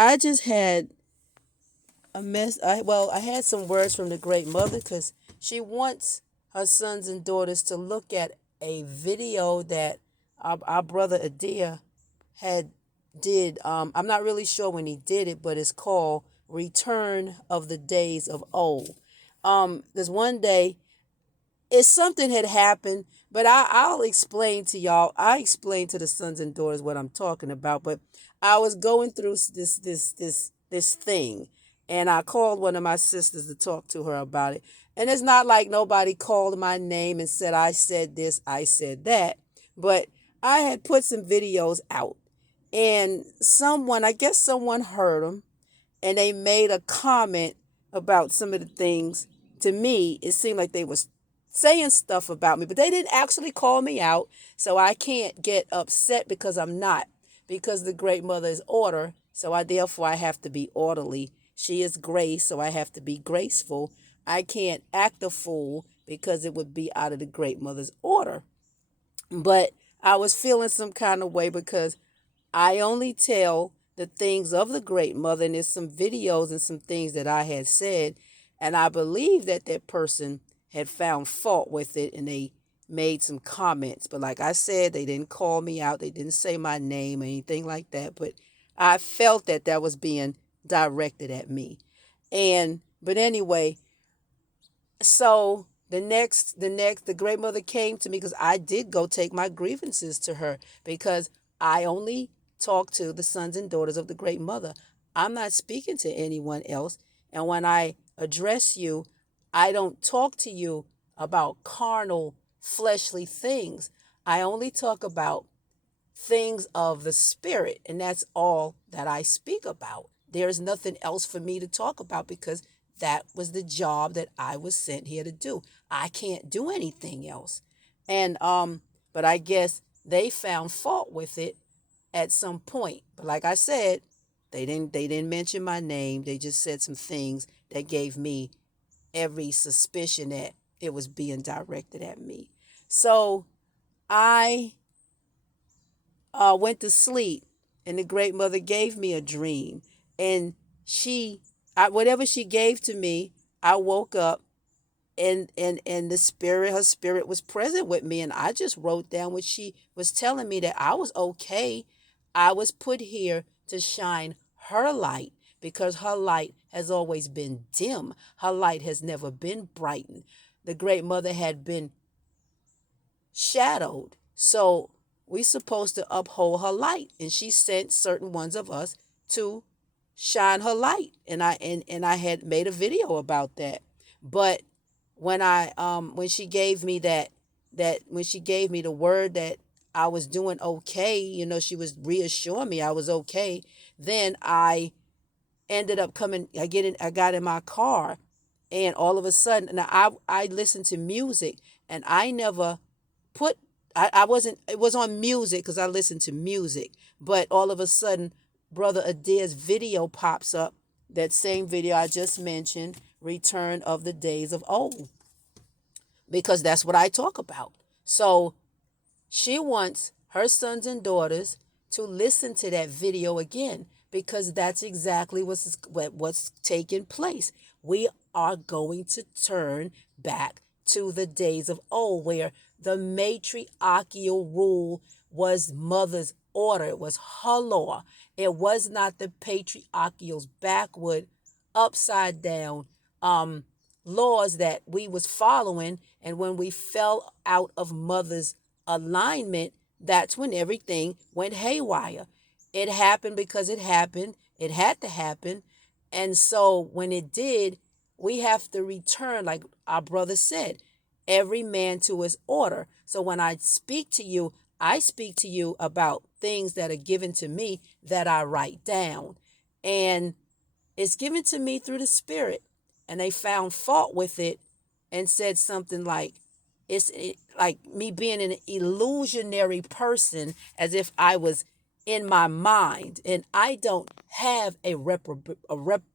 I just had a mess. I had some words from the great mother because she wants her sons and daughters to look at a video that our brother Adia had did. I'm not really sure when he did it, but it's called Return of the Days of Old. There's one day, it's something had happened, but I'll explain to y'all. I explained to the sons and daughters what I'm talking about, but I was going through this thing, and I called one of my sisters to talk to her about it. And it's not like nobody called my name and said I said this, I said that, but I had put some videos out, and someone, I guess someone heard them, and they made a comment about some of the things. To me, it seemed like they was saying stuff about me, but they didn't actually call me out, so I can't get upset because I'm not, because the great mother is order, so I have to be orderly. She is grace, so I have to be graceful. I can't act a fool because it would be out of the great mother's order. But I was feeling some kind of way because I only tell the things of the great mother, and there's some videos and some things that I had said, and I believe that that person had found fault with it, and they made some comments. But like I said, they didn't call me out, they didn't say my name or anything like that. But I felt that that was being directed at me. But anyway, so the great mother came to me because I did go take my grievances to her, because I only talk to the sons and daughters of the great mother. I'm not speaking to anyone else. And when I address you, I don't talk to you about carnal, fleshly things. I only talk about things of the spirit, and that's all that I speak about. There's nothing else for me to talk about because that was the job that I was sent here to do. I can't do anything else. And but I guess they found fault with it at some point. But like I said, they didn't mention my name. They just said some things that gave me every suspicion that it was being directed at me. So I went to sleep, and the great mother gave me a dream, and whatever she gave to me, I woke up, and her spirit was present with me, and I just wrote down what she was telling me, that I was okay. I was put here to shine her light, because her light has always been dim. Her light has never been brightened. The great mother had been shadowed. So we supposed to uphold her light, and she sent certain ones of us to shine her light. And I had made a video about that. But when she gave me that when she gave me the word that I was doing okay, she was reassuring me I was okay. Then I ended up coming. I got in my car, and all of a sudden, now I listened to music, and I never put I wasn't it was on music because I listened to music, but all of a sudden brother Adair's video pops up, that same video I just mentioned, Return of the Days of Old, because that's what I talk about. So she wants her sons and daughters to listen to that video again, because that's exactly what's taking place. We are going to turn back to the days of old, where the matriarchal rule was mother's order. It was her law. It was not the patriarchal's backward, upside down laws that we was following. And when we fell out of mother's alignment, that's when everything went haywire. It happened because it happened. It had to happen. And so when it did, we have to return, like our brother said, every man to his order. So when I speak to you, I speak to you about things that are given to me that I write down. And it's given to me through the Spirit. And they found fault with it and said something like, like me being an illusionary person, as if I was in my mind. And I don't have a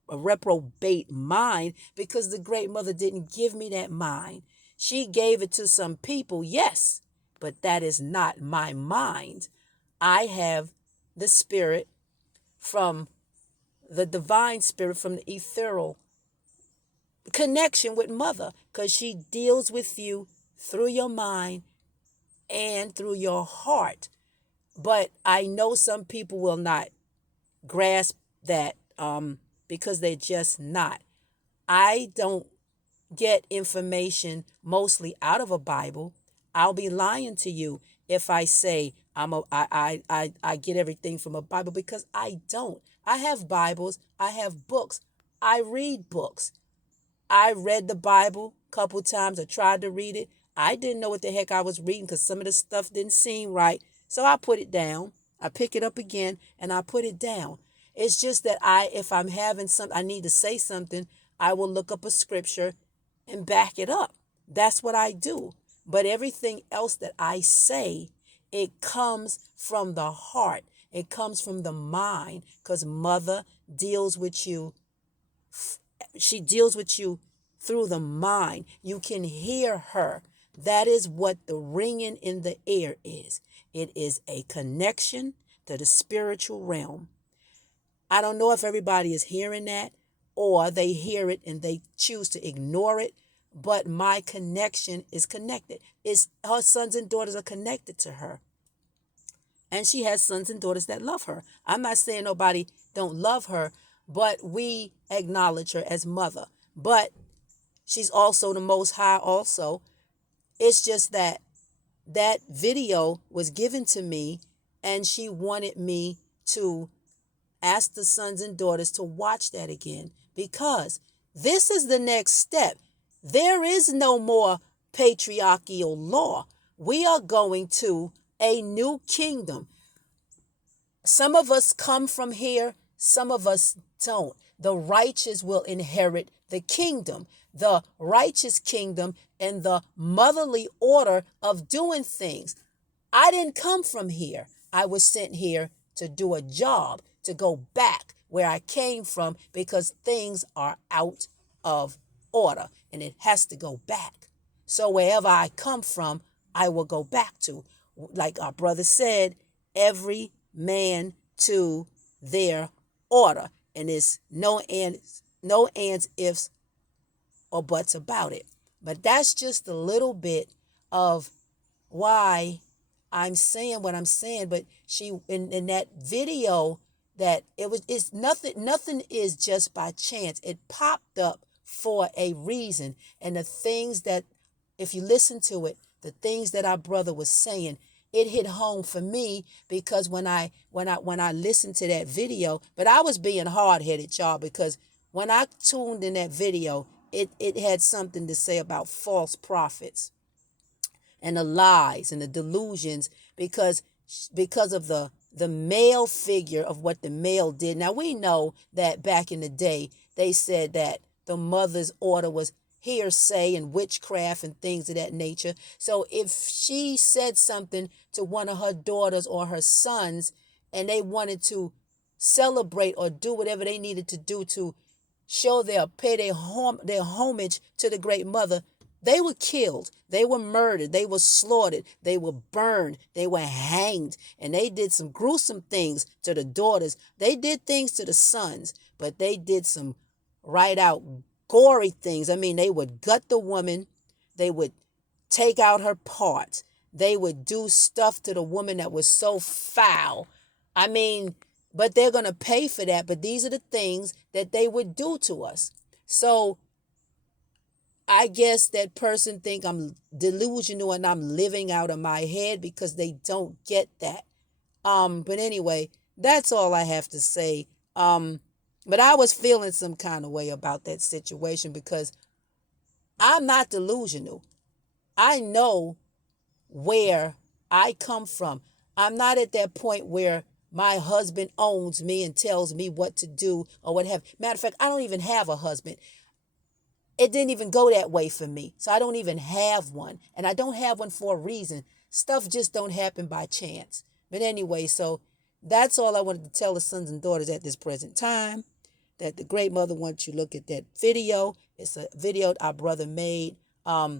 reprobate mind, because the great mother didn't give me that mind. She gave it to some people, yes, but that is not my mind. I have the Spirit from the divine spirit, from the ethereal connection with mother, because she deals with you through your mind and through your heart. But I know some people will not grasp that because they're just not. I don't get information mostly out of a Bible. I'll be lying to you if I say I get everything from a Bible, because I don't. I have Bibles, I have books, I read books. I read the Bible a couple times. I tried to read it. I didn't know what the heck I was reading because some of the stuff didn't seem right. So I put it down. I pick it up again and I put it down. It's just that if I'm having something, I need to say something, I will look up a scripture and back it up. That's what I do. But everything else that I say, it comes from the heart. It comes from the mind, because mother deals with you. She deals with you through the mind. You can hear her. That is what the ringing in the air is. It is a connection to the spiritual realm. I don't know if everybody is hearing that, or they hear it and they choose to ignore it, but my connection is connected. Her sons and daughters are connected to her. And she has sons and daughters that love her. I'm not saying nobody don't love her, but we acknowledge her as mother. But she's also the Most High also. It's just that that video was given to me, and she wanted me to ask the sons and daughters to watch that again, because this is the next step. There is no more patriarchal law. We are going to a new kingdom. Some of us come from here, some of us don't. The righteous will inherit the kingdom, the righteous kingdom, and the motherly order of doing things. I didn't come from here. I was sent here to do a job, to go back where I came from, because things are out of order and it has to go back. So wherever I come from, I will go back to. Like our brother said, every man to their order. And there's no ands, ifs, or buts about it. But that's just a little bit of why I'm saying what I'm saying. But she, in that video, that it's nothing is just by chance. It popped up for a reason. And the things that, if you listen to it, the things that our brother was saying, it hit home for me, because when I listened to that video, but I was being hard-headed, y'all, because when I tuned in that video, it had something to say about false prophets and the lies and the delusions, because of the male figure of what the male did. Now we know that back in the day, they said that the mother's order was hearsay and witchcraft and things of that nature. So if she said something to one of her daughters or her sons, and they wanted to celebrate or do whatever they needed to do to show pay their homage to the great mother, they were killed, they were murdered, they were slaughtered, they were burned, they were hanged, and they did some gruesome things to the daughters. They did things to the sons, but they did some right out gory things. I mean, they would gut the woman, they would take out her parts, they would do stuff to the woman that was so foul. I mean, but they're going to pay for that. But these are the things that they would do to us. So I guess that person think I'm delusional and I'm living out of my head, because they don't get that. But anyway, that's all I have to say. But I was feeling some kind of way about that situation, because I'm not delusional. I know where I come from. I'm not at that point where my husband owns me and tells me what to do or what have. Matter of fact, I don't even have a husband. It didn't even go that way for me. So I don't even have one. And I don't have one for a reason. Stuff just don't happen by chance. But anyway, so that's all I wanted to tell the sons and daughters at this present time. That the great mother wants you to look at that video. It's a video our brother made. I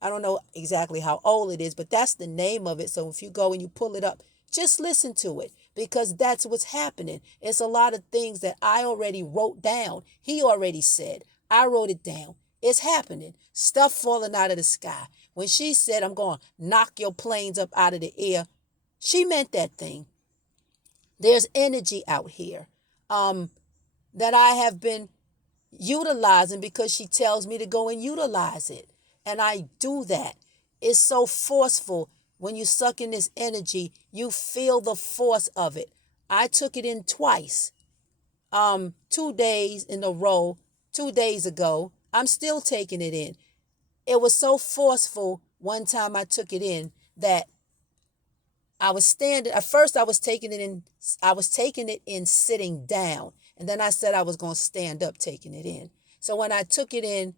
don't know exactly how old it is, but that's the name of it. So if you go and you pull it up, just listen to it, because that's what's happening. It's a lot of things that I already wrote down. He already said. I wrote it down. It's happening. Stuff falling out of the sky. When she said, I'm going to knock your planes up out of the air, she meant that thing. There's energy out here that I have been utilizing because she tells me to go and utilize it. And I do that. It's so forceful. When you suck in this energy, you feel the force of it. I took it in twice. 2 days in a row, 2 days ago. I'm still taking it in. It was so forceful one time I took it in that I was standing. At first I was taking it in sitting down. And then I said I was going to stand up taking it in. So when I took it in,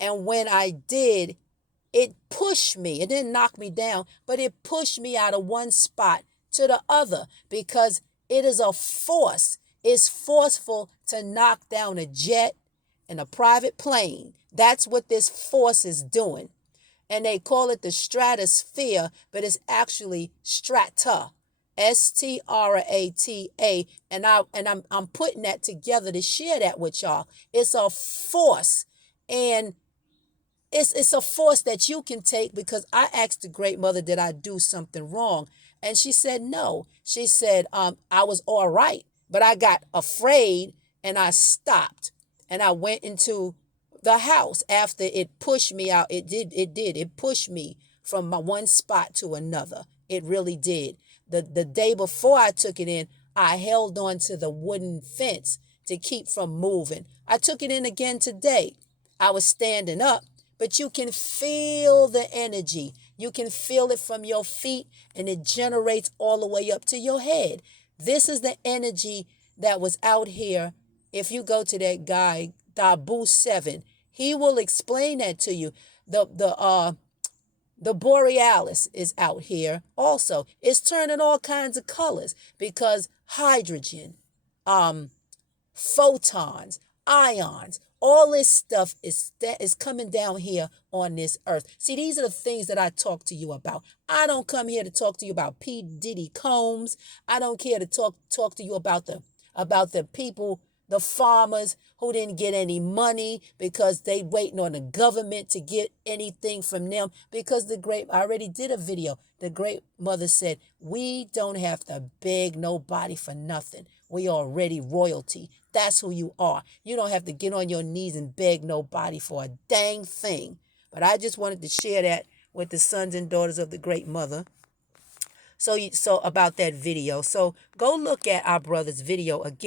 and when I did, it pushed me. It didn't knock me down, but it pushed me out of one spot to the other because it is a force. It's forceful to knock down a jet and a private plane. That's what this force is doing. And they call it the stratosphere, but it's actually strata. Strata, and I'm putting that together to share that with y'all. It's a force, and it's a force that you can take, because I asked the Great Mother, did I do something wrong? And she said no. She said I was all right, but I got afraid and I stopped, and I went into the house after it pushed me out. It pushed me from my one spot to another. It really did. The day before I took it in, I held on to the wooden fence to keep from moving. I took it in again today. I was standing up, but you can feel the energy. You can feel it from your feet, and it generates all the way up to your head. This is the energy that was out here. If you go to that guy, Dabu 7, he will explain that to you. The borealis is out here also. It's turning all kinds of colors because hydrogen, photons, ions, all this stuff is coming down here on this earth. See, these are the things that I talk to you about. I don't come here to talk to you about P. Diddy Combs. I don't care to talk to you about the people, the farmers who didn't get any money because they waiting on the government to get anything from them. Because I already did a video. The Great Mother said, we don't have to beg nobody for nothing. We already royalty. That's who you are. You don't have to get on your knees and beg nobody for a dang thing. But I just wanted to share that with the sons and daughters of the Great Mother. So about that video. So go look at our brother's video again.